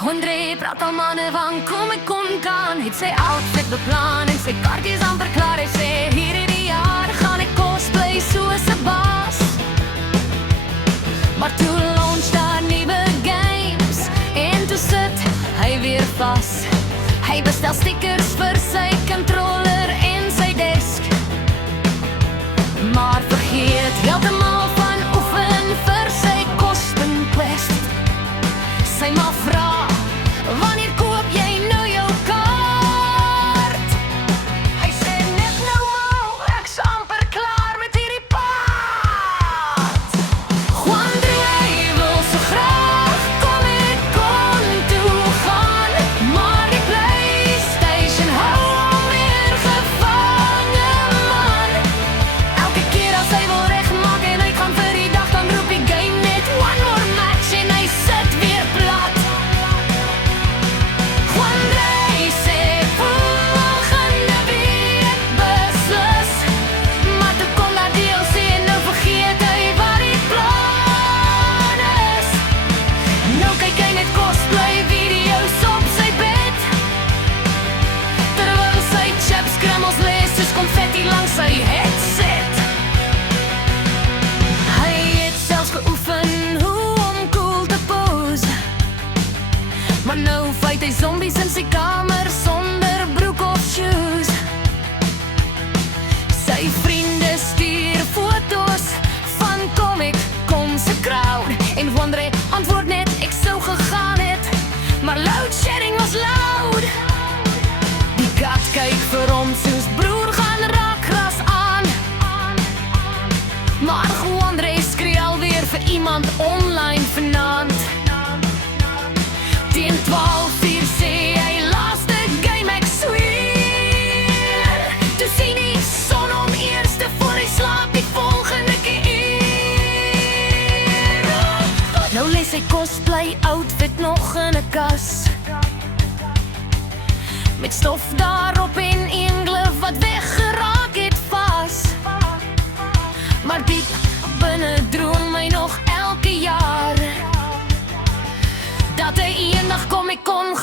Hondre praat al mannen van kom ek kon kan. Het sy outfit beplan en sy kaartjies amper klaar. Hy sê hierdie jaar gaan ek cosplay soos 'n baas. Maar toe launch daar nuwe games en toe sit hy weer vas. Hy bestel stickers vir sy controller en sy desk, maar vergeet heeltemal van oefen vir sy costume quest. Sy ma vra, wanneer koop jy nou jou kaart? Hy sê net nou maar, ek's amper klaar met hierdie paard. Juandre, hy wil so graag Comic-Con toe gaan, maar die PlayStation hou hom weer gevange, man. Elke keer as hy wil regmaak en hy gaan vir die dag, dan roep die game net one more match en hy sit weer plat. Juandre sê volgende week beslis, maar toe kom daar DLC en nou vergeet hy wat die plan is. Nou kyk hy net cosplay video's op sy bed, terwyl sy chips krummels lees soos confetti langs sy headset. Hy het selfs geoefen hoe om cool te pose, maar nou fight hy zombies in sy kamer sonder broek of shoes. Sy vriende stuur foto's van Comic-Con se crowd en Juandre antwoord net ek sou gegaan het, maar loadshedding was loud. Die kat kyk vir hom soos broer gaan raak gras aan, maar Juandre skree alweer vir iemand online vanaand. Teen 12:00 sê hy laaste game ek sweer. Toe sien die son om eerste voor hy slaap die volgende keer. Nou lê sy cosplay outfit nog in 'n kas, met stof daarop en een glif wat weggeraak het vas. Maar diep binne droom my nog elke jaar dat hy eendag Comic-Con